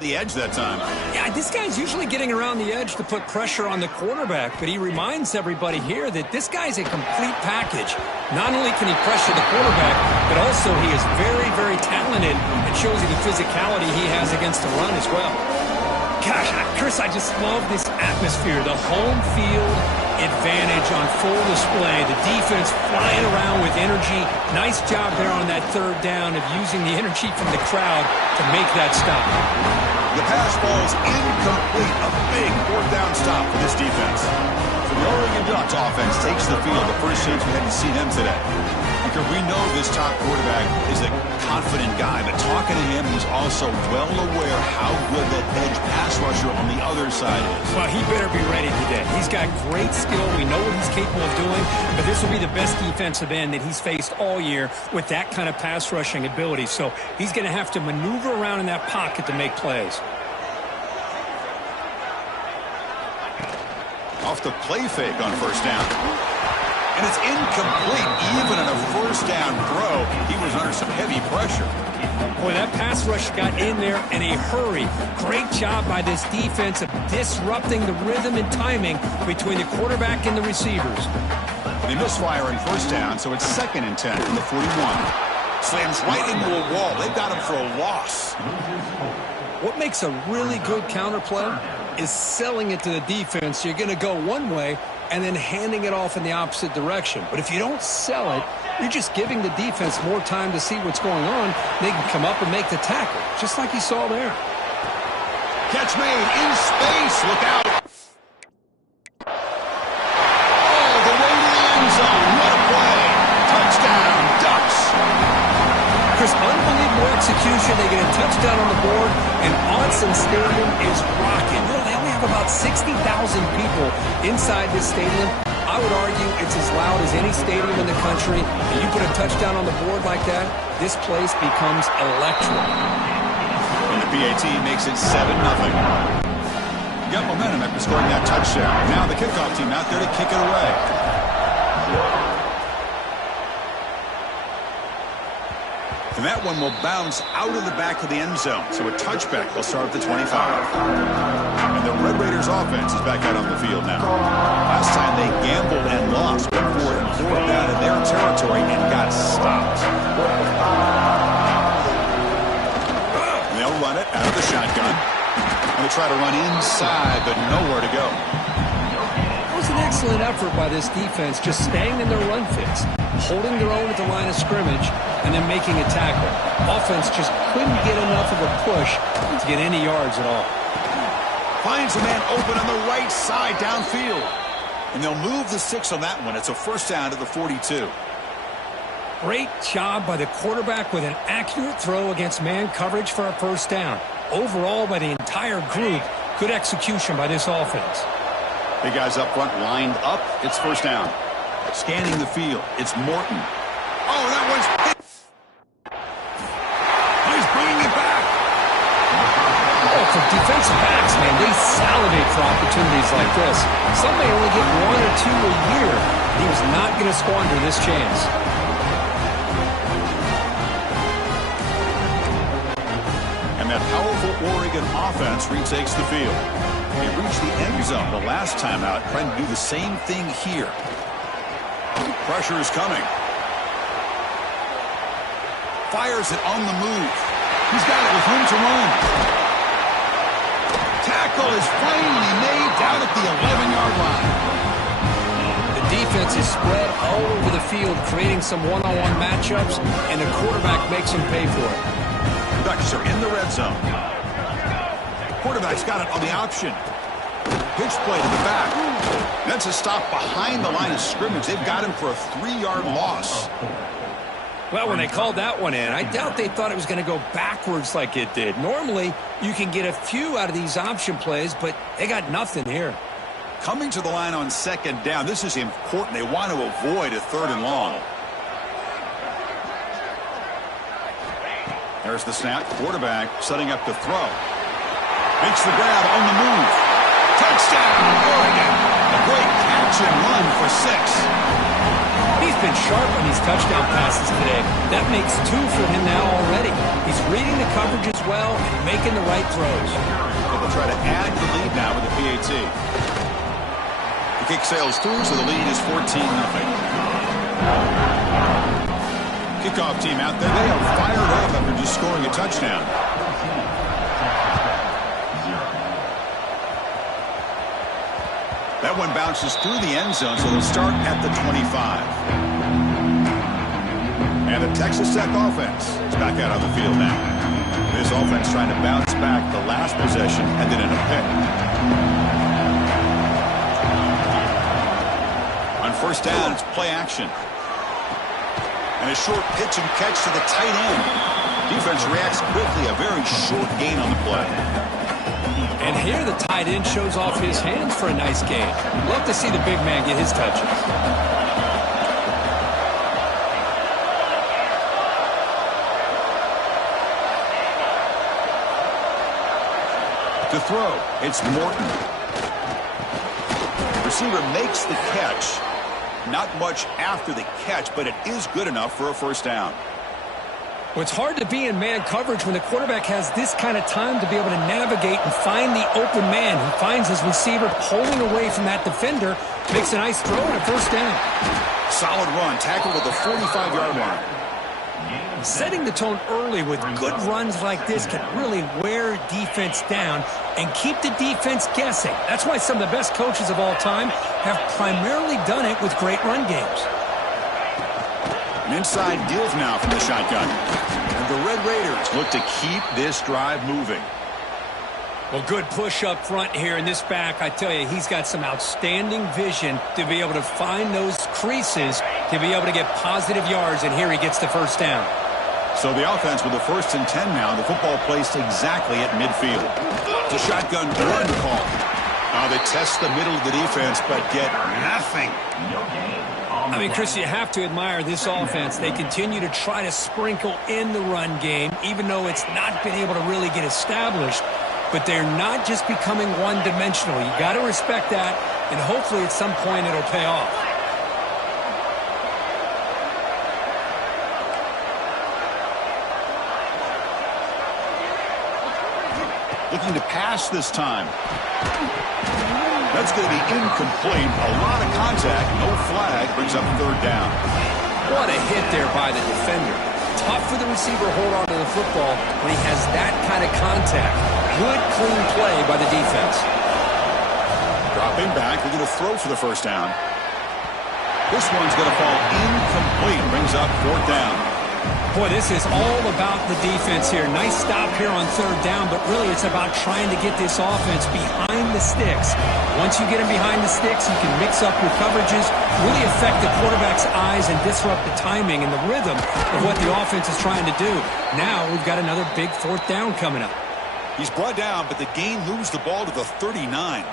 The edge that time. Yeah, this guy's usually getting around the edge to put pressure on the quarterback, but he reminds everybody here that this guy's a complete package. Not only can he pressure the quarterback, but also he is very, very talented. It shows you the physicality he has against the run as well. Gosh, Chris, I just love this atmosphere. The home field advantage on full display. The defense flying around with energy. Nice job there on that third down of using the energy from the crowd to make that stop. The pass falls incomplete. A big fourth down stop for this defense. So the Oregon Ducks offense takes the field. The first chance we had to see them today. Because we know this top quarterback is a confident guy, but talking to him, he's also well aware how good that edge pass rusher on the other side is. Well, he better be ready today. He's got great skill. We know what he's capable of doing, but this will be the best defensive end that he's faced all year with that kind of pass rushing ability. So he's going to have to maneuver around in that pocket to make plays. Off the play fake on first down. And it's incomplete. Even on a first down throw, he was under some heavy pressure. Boy, that pass rush got in there in a hurry. Great job by this defense of disrupting the rhythm and timing between the quarterback and the receivers. They misfire on first down, so it's 2nd and 10 from the 41. Slams right into a wall. They've got him for a loss. What makes a really good counterplay is selling it to the defense. You're going to go one way and then handing it off in the opposite direction. But if you don't sell it, you're just giving the defense more time to see what's going on. They can come up and make the tackle, just like you saw there. Catch made in space. Look out. Oh, the way to the end zone. What a play. Touchdown, Ducks. Chris, unbelievable execution. They get a touchdown on the board, and Autzen Stadium is rocking. You know, they only have about 60,000 people inside this stadium. I would argue it's as loud as any stadium in the country. And you put a touchdown on the board like that, this place becomes electric. And the PAT makes it 7-0. Got momentum after scoring that touchdown. Now the kickoff team out there to kick it away. And that one will bounce out of the back of the end zone. So a touchback will start at the 25. And the Red Raiders offense is back out on the field now. Last time they gambled and lost, went for it and fourth down in their territory and got stopped. And they'll run it out of the shotgun. And they try to run inside, but nowhere to go. It was an excellent effort by this defense, just staying in their run fits, holding their own at the line of scrimmage, and then making a tackle. Offense just couldn't get enough of a push to get any yards at all. Finds a man open on the right side downfield. And they'll move the 6 on that one. It's a first down to the 42. Great job by the quarterback with an accurate throw against man coverage for a first down. Overall, by the entire group, good execution by this offense. Big guys up front lined up. It's first down. Scanning the field. It's Morton. Oh, that one's hit. He's bringing it back. Oh, for defensive backs, man, they salivate for opportunities like this. Some may only get 1 or 2 a year. He was not going to squander this chance. And that powerful Oregon offense retakes the field. They reached the end zone the last time out, trying to do the same thing here. Pressure is coming. Fires it on the move. He's got it with room to run. Tackle is finally made down at the 11-yard line. The defense is spread all over the field, creating some one-on-one matchups, and the quarterback makes him pay for it. Ducks are in the red zone. Quarterback's got it on the option. Pitch play to the back. That's a stop behind the line of scrimmage. They've got him for a 3-yard loss. Well, when they called that one in, I doubt they thought it was going to go backwards like it did. Normally, you can get a few out of these option plays, but they got nothing here. Coming to the line on second down, this is important. They want to avoid a 3rd and long. There's the snap. Quarterback setting up to throw. Makes the grab on the move. Touchdown, Oregon. A great catch and run for 6. He's been sharp on these touchdown passes today. That makes 2 for him now already. He's reading the coverage as well and making the right throws. They'll try to add the lead now with the PAT. The kick sails through, so the lead is 14-0. Kickoff team out there. They are fired up after just scoring a touchdown. That one bounces through the end zone, so they'll start at the 25. And the Texas Tech offense is back out on the field now. This offense trying to bounce back. The last possession ended in a pick. On first down, it's play action. And a short pitch and catch to the tight end. Defense reacts quickly. A very short gain on the play. And here the tight end shows off his hands for a nice gain. Love to see the big man get his touches. To throw, it's Morton. Receiver makes the catch. Not much after the catch, but it is good enough for a first down. Well, it's hard to be in man coverage when the quarterback has this kind of time to be able to navigate and find the open man. He finds his receiver pulling away from that defender, makes a nice throw and a first down. Solid run, tackled at the 45-yard line. Setting the tone early with good runs like this can really wear defense down and keep the defense guessing. That's why some of the best coaches of all time have primarily done it with great run games. An inside deals now from the shotgun. And the Red Raiders look to keep this drive moving. Well, good push up front here in this back. I tell you, he's got some outstanding vision to be able to find those creases to be able to get positive yards, and here he gets the first down. So the offense with the 1st and 10 now. The football placed exactly at midfield. The shotgun run call. Now they test the middle of the defense, but get nothing. I mean, Chris, you have to admire this offense. They continue to try to sprinkle in the run game, even though it's not been able to really get established. But they're not just becoming one-dimensional. You got to respect that, and hopefully at some point it'll pay off. Looking to pass this time. That's going to be incomplete. A lot of contact. No flag. Brings up 3rd down. What a hit there by the defender. Tough for the receiver to hold on to the football when he has that kind of contact. Good, clean play by the defense. Dropping back. They're going to throw for the first down. This one's going to fall incomplete. Brings up 4th down. Boy, this is all about the defense here. Nice stop here on 3rd down, but really it's about trying to get this offense behind the sticks. Once you get them behind the sticks, you can mix up your coverages, really affect the quarterback's eyes and disrupt the timing and the rhythm of what the offense is trying to do. Now we've got another big 4th down coming up. He's brought down, but the gain moves the ball to the 39.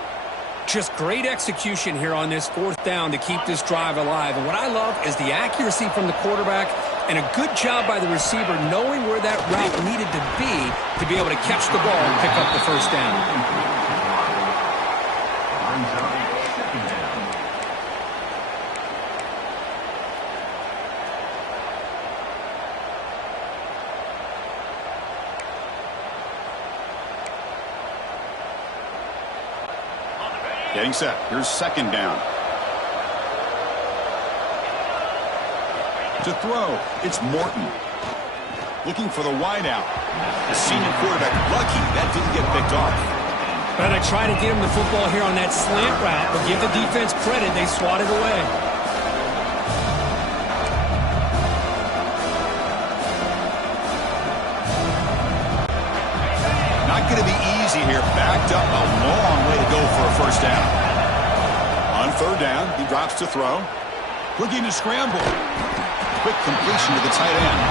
Just great execution here on this 4th down to keep this drive alive. And what I love is the accuracy from the quarterback and a good job by the receiver knowing where that route needed to be able to catch the ball and pick up the first down. Getting set. Here's 2nd down. To throw, it's Morton. Looking for the wideout. The senior quarterback lucky that didn't get picked off. But I try to get him the football here on that slant route, but give the defense credit. They swatted away. Not going to be easy here. Backed up a long way to go for a first down. On 3rd down, he drops to throw. Looking to scramble. Quick completion to the tight end.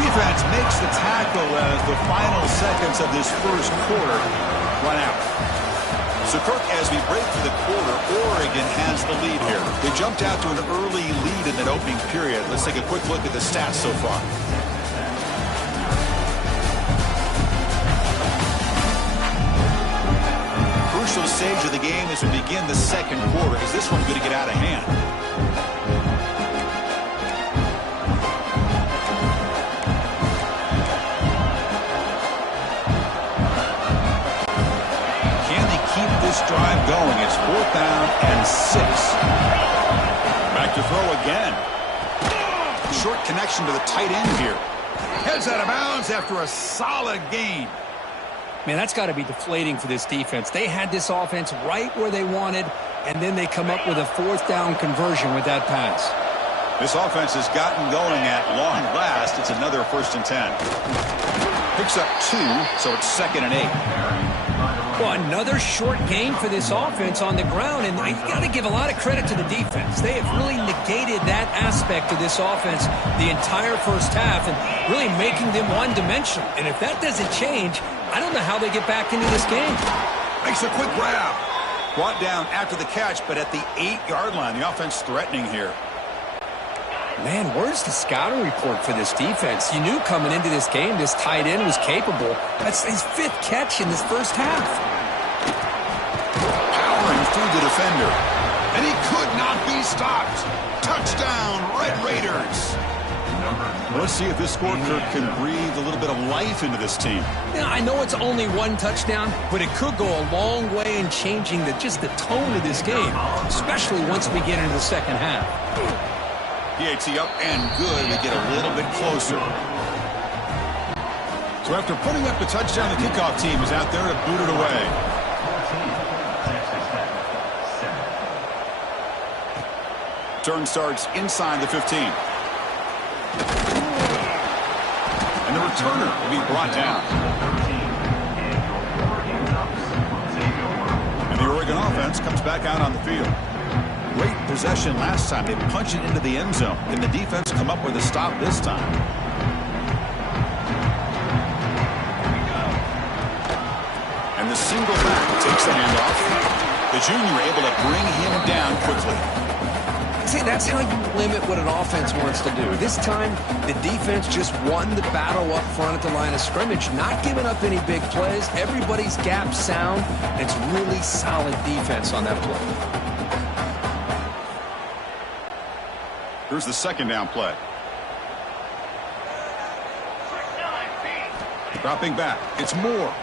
Defense makes the tackle as the final seconds of this first quarter run out. So, Kirk, as we break for the quarter, Oregon has the lead here. They jumped out to an early lead in that opening period. Let's take a quick look at the stats so far. Crucial stage of the game as we begin the second quarter. Is this one going to get out of hand? again. Short connection to the tight end here. Heads out of bounds after a solid gain. Man, that's got to be deflating for this defense. They had this offense right where they wanted, and then they come up with a fourth down conversion with that pass. This offense has gotten going at long last. It's another 1st and 10. Picks up 2, so it's 2nd and 8. Well, another short gain for this offense on the ground, and you got to give a lot of credit to the defense. They have really negated that aspect of this offense the entire first half and really making them one-dimensional. And if that doesn't change, I don't know how they get back into this game. Makes a quick grab. Brought down after the catch, but at the 8-yard line, the offense threatening here. Man, where's the scouting report for this defense? You knew coming into this game this tight end was capable. That's his 5th catch in this first half. Powering through the defender. And he could not be stopped. Touchdown, Red Raiders. Let's see if this scorecard can breathe a little bit of life into this team. Now, I know it's only 1 touchdown, but it could go a long way in changing just the tone of this game, especially once we get into the second half. PAT up and good. We get a little bit closer. So after putting up the touchdown, the kickoff team is out there to boot it away. Turn starts inside the 15. And the returner will be brought down. And the Oregon offense comes back out on the field. Great possession last time. They punch it into the end zone. Can the defense come up with a stop this time? And the single back takes the handoff. The junior able to bring him down quickly. See, that's how you limit what an offense wants to do. This time, the defense just won the battle up front at the line of scrimmage, not giving up any big plays. Everybody's gap sound. It's really solid defense on that play. Here's the 2nd down play. Dropping back. It's Moore.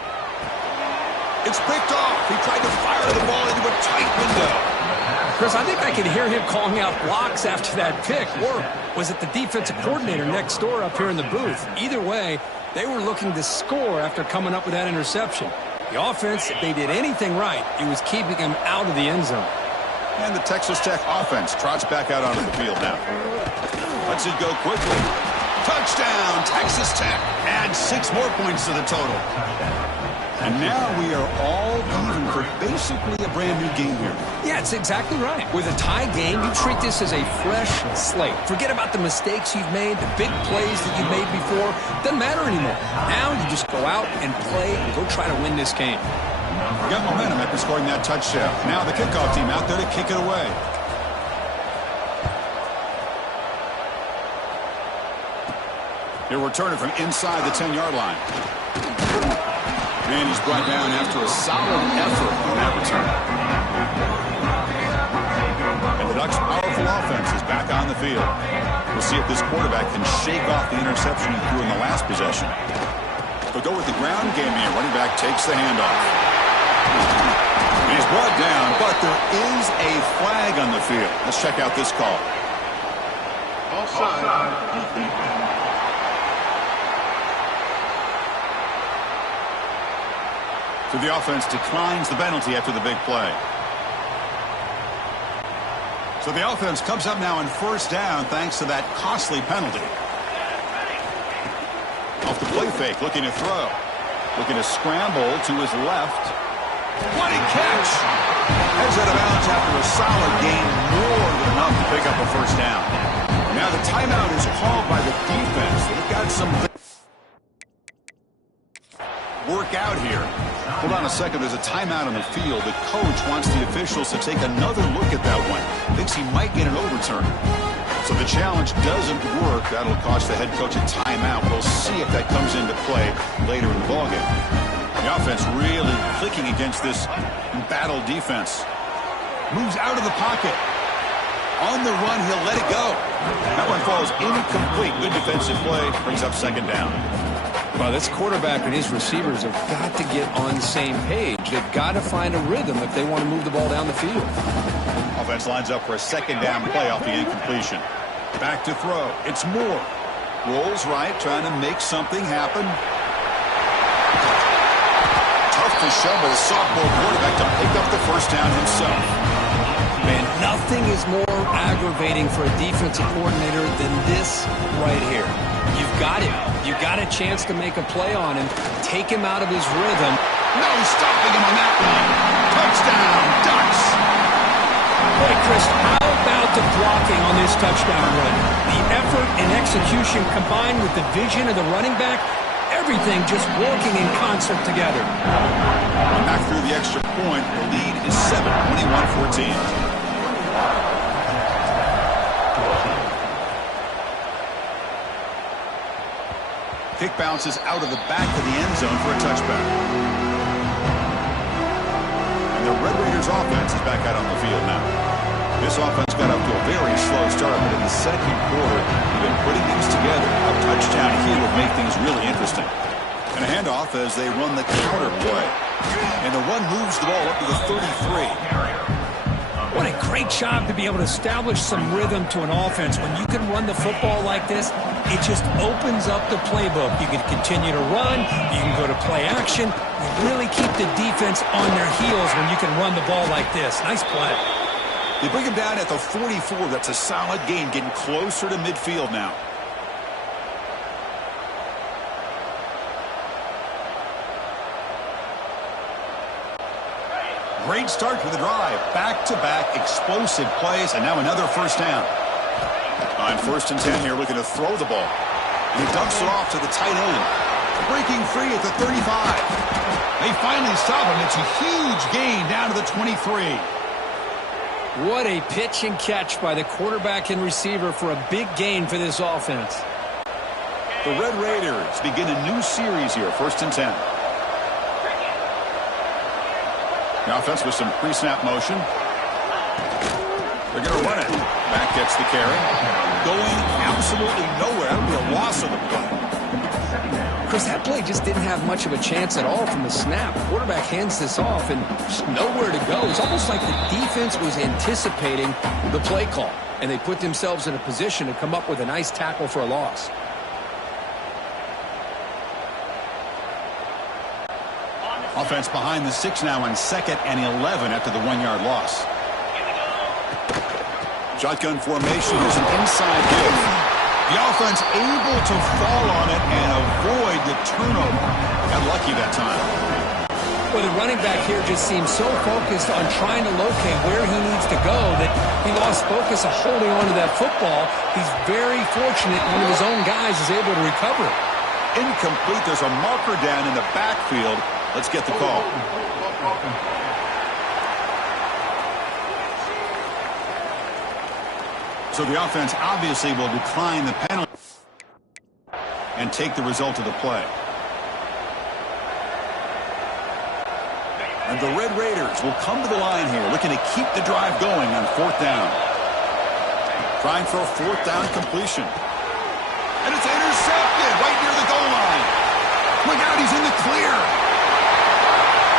It's picked off. He tried to fire the ball into a tight window. Chris, I think I could hear him calling out blocks after that pick. Or was it the defensive coordinator next door up here in the booth? Either way, they were looking to score after coming up with that interception. The offense, if they did anything right, it was keeping him out of the end zone. And the Texas Tech offense trots back out onto the field now. Lets it go quickly. Touchdown, Texas Tech. Add 6 more points to the total. And now we are all even for basically a brand new game here. Yeah, it's exactly right. With a tie game, you treat this as a fresh slate. Forget about the mistakes you've made, the big plays that you've made before. Doesn't matter anymore. Now you just go out and play and go try to win this game. Got momentum after scoring that touchdown. Now the kickoff team out there to kick it away. He'll return it from inside the 10-yard line. And he's brought down after a solid effort on that return. And the Ducks' powerful offense is back on the field. We'll see if this quarterback can shake off the interception he threw in the last possession. They'll go with the ground game here. Running back takes the handoff. And he's brought down, but there is a flag on the field. Let's check out this call. Offside. So the offense declines the penalty after the big play. So the offense comes up now on 1st down thanks to that costly penalty. Off the play fake, looking to throw. Looking to scramble to his left. What a catch! Heads out of bounds after a solid gain, more than enough to pick up a 1st down. Now the timeout is called by the defense. They've got some work out here. Hold on a second. There's a timeout on the field. The coach wants the officials to take another look at that one. Thinks he might get an overturn. So the challenge doesn't work. That'll cost the head coach a timeout. We'll see if that comes into play later in the ballgame. The offense really clicking against this battle defense. Moves out of the pocket. On the run, he'll let it go. That one falls incomplete. Good defensive play. Brings up 2nd down. Well, this quarterback and his receivers have got to get on the same page. They've got to find a rhythm if they want to move the ball down the field. Offense lines up for a second down play off the incompletion. Back to throw. It's Moore. Rolls right, trying to make something happen. Tough to show by the sophomore quarterback to pick up the first down himself. Man, nothing is more aggravating for a defensive coordinator than this right here. You've got him. You've got a chance to make a play on him. Take him out of his rhythm. No stopping him on that one. Touchdown, Ducks. Boy, Chris, how about the blocking on this touchdown run? The effort and execution combined with the vision of the running back, everything just working in concert together. Back through the extra point, the lead is 7, 21-14. Kick bounces out of the back of the end zone for a touchback. And the Red Raiders offense is back out on the field now. This offense got up to a very slow start, but in the second quarter, they've been putting things together. A touchdown here would make things really interesting. And a handoff as they run the counter play. And the run moves the ball up to the 33. What a great job to be able to establish some rhythm to an offense. When you can run the football like this, it just opens up the playbook. You can continue to run. You can go to play action. You really keep the defense on their heels when you can run the ball like this. Nice play. They bring him down at the 44. That's a solid gain, getting closer to midfield now. Great start for the drive. Back-to-back explosive plays, and now another first down. On 1st and 10 here, looking to throw the ball. And he dumps it off to the tight end. Breaking free at the 35. They finally stop him. It's a huge gain down to the 23. What a pitch and catch by the quarterback and receiver for a big gain for this offense. The Red Raiders begin a new series here, 1st and 10. The offense with some pre-snap motion. They're going to run it. Back gets the carry. Going absolutely nowhere. That'll be a loss of the play. Chris, that play just didn't have much of a chance at all from the snap. The quarterback hands this off and just nowhere to go. It's almost like the defense was anticipating the play call, and they put themselves in a position to come up with a nice tackle for a loss. Offense behind the 6 now on 2nd and 11 after the 1-yard loss. Shotgun formation. Here's an inside give. The offense able to fall on it and avoid the turnover. Got lucky that time. Well, the running back here just seems so focused on trying to locate where he needs to go that he lost focus of holding on to that football. He's very fortunate one of his own guys is able to recover it. Incomplete. There's a marker down in the backfield. Let's get the call. So the offense obviously will decline the penalty and take the result of the play. And the Red Raiders will come to the line here, looking to keep the drive going on 4th down. Trying for a 4th down completion. And it's intercepted right near the goal line. Look out, he's in the clear.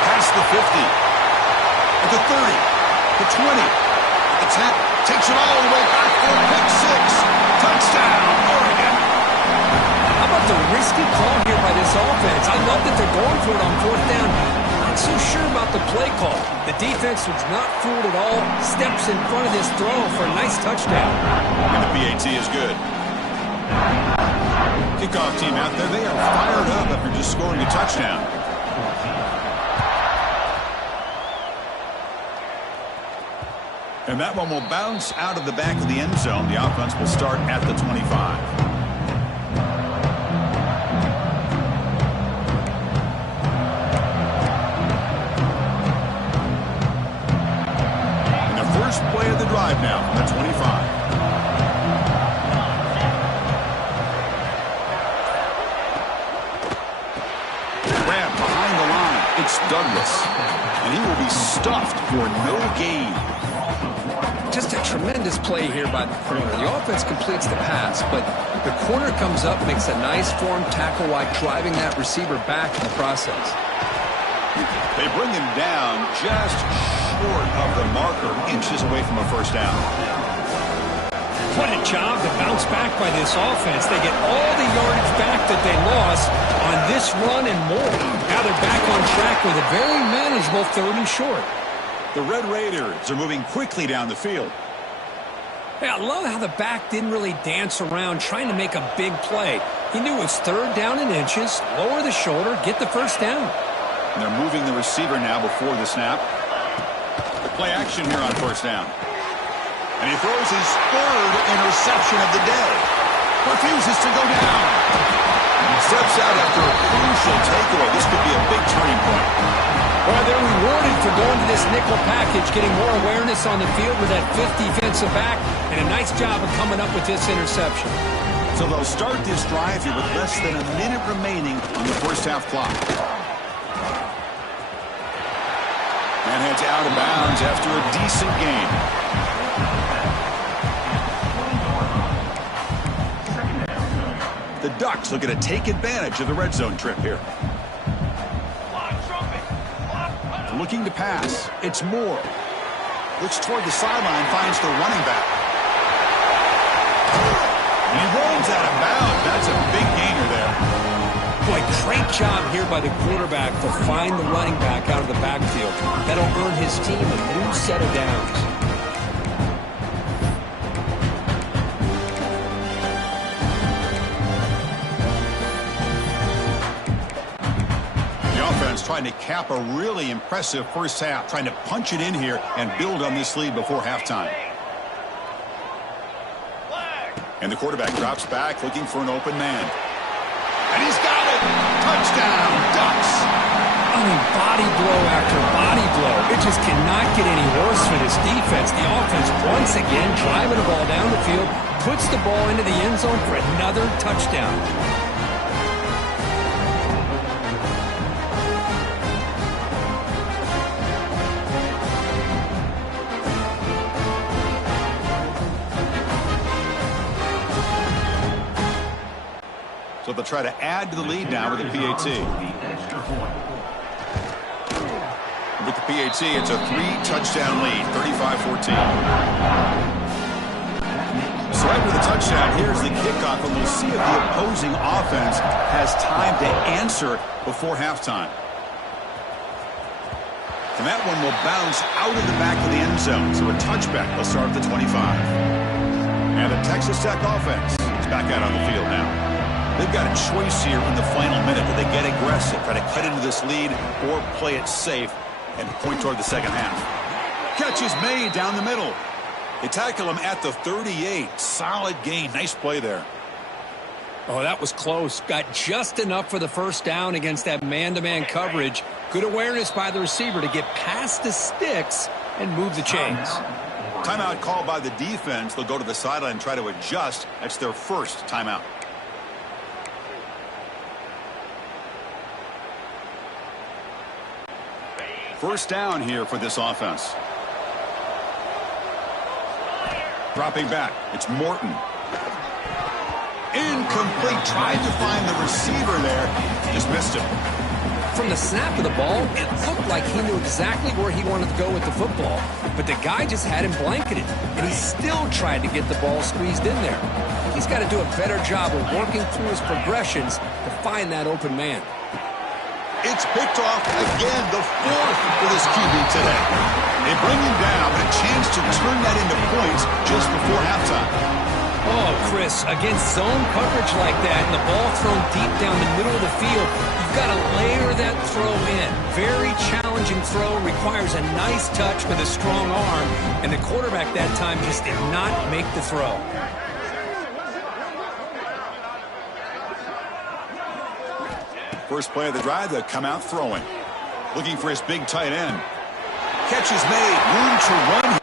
Past the 50. At the 30. The 20. At the 10. Takes it all the way back for a pick 6. Touchdown, Oregon. How about the risky call here by this offense? I love that they're going for it on 4th down. Not so sure about the play call. The defense was not fooled at all. Steps in front of this throw for a nice touchdown. And the PAT is good. Kickoff team out there, they are fired up after just scoring a touchdown. And that one will bounce out of the back of the end zone. The offense will start at the 25. And the first play of the drive now from the 25. Grab behind the line. It's Douglas. And he will be stuffed for no gain. Just a tremendous play here by the corner. The offense completes the pass, but the corner comes up, makes a nice form tackle while driving that receiver back in the process. They bring him down just short of the marker, inches away from a first down. What a job to bounce back by this offense. They get all the yardage back that they lost on this run and more. Now they're back on track with a very manageable 3rd and short. The Red Raiders are moving quickly down the field. Hey, I love how the back didn't really dance around trying to make a big play. He knew it's 3rd down and inches, lower the shoulder, get the first down. And they're moving the receiver now before the snap. The play action here on first down. And he throws his 3rd interception of the day. Refuses to go down. Steps out after a crucial takeaway. This could be a big turning point. Well, they're rewarded for going to this nickel package, getting more awareness on the field with that 5th defensive back, and a nice job of coming up with this interception. So they'll start this drive here with less than a minute remaining on the first half clock. And heads out of bounds after a decent gain. The Ducks looking to take advantage of the red zone trip here. Looking to pass. It's Moore. Looks toward the sideline, finds the running back. And he runs out of bounds. That's a big gainer there. Boy, great job here by the quarterback to find the running back out of the backfield. That'll earn his team a new set of downs. Trying to cap a really impressive first half, trying to punch it in here and build on this lead before halftime. And the quarterback drops back looking for an open man. And he's got it! Touchdown, Ducks! I mean, body blow after body blow. It just cannot get any worse for this defense. The offense once again driving the ball down the field, puts the ball into the end zone for another touchdown. So they'll try to add to the lead now with the PAT. With the PAT, it's a 3-touchdown lead, 35-14. So after the touchdown, here's the kickoff, and we'll see if the opposing offense has time to answer before halftime. And that one will bounce out of the back of the end zone, so a touchback will start at the 25. And the Texas Tech offense is back out on the field now. They've got a choice here in the final minute. Do they get aggressive, try to cut into this lead, or play it safe and point toward the second half? Catch is made down the middle. They tackle him at the 38. Solid gain. Nice play there. Oh, that was close. Got just enough for the first down against that man-to-man coverage. Good awareness by the receiver to get past the sticks and move the chains. Timeout called by the defense. They'll go to the sideline and try to adjust. That's their first timeout. First down here for this offense. Dropping back. It's Morton. Incomplete. Tried to find the receiver there. Just missed him. From the snap of the ball, it looked like he knew exactly where he wanted to go with the football. But the guy just had him blanketed, and he still tried to get the ball squeezed in there. He's got to do a better job of working through his progressions to find that open man. It's picked off again, the 4th for this QB today. They bring him down, but a chance to turn that into points just before halftime. Oh, Chris, against zone coverage like that and the ball thrown deep down the middle of the field, you've got to layer that throw in. Very challenging throw, requires a nice touch with a strong arm, and the quarterback that time just did not make the throw. First play of the drive, they'll come out throwing. Looking for his big tight end. Catch is made. Room to run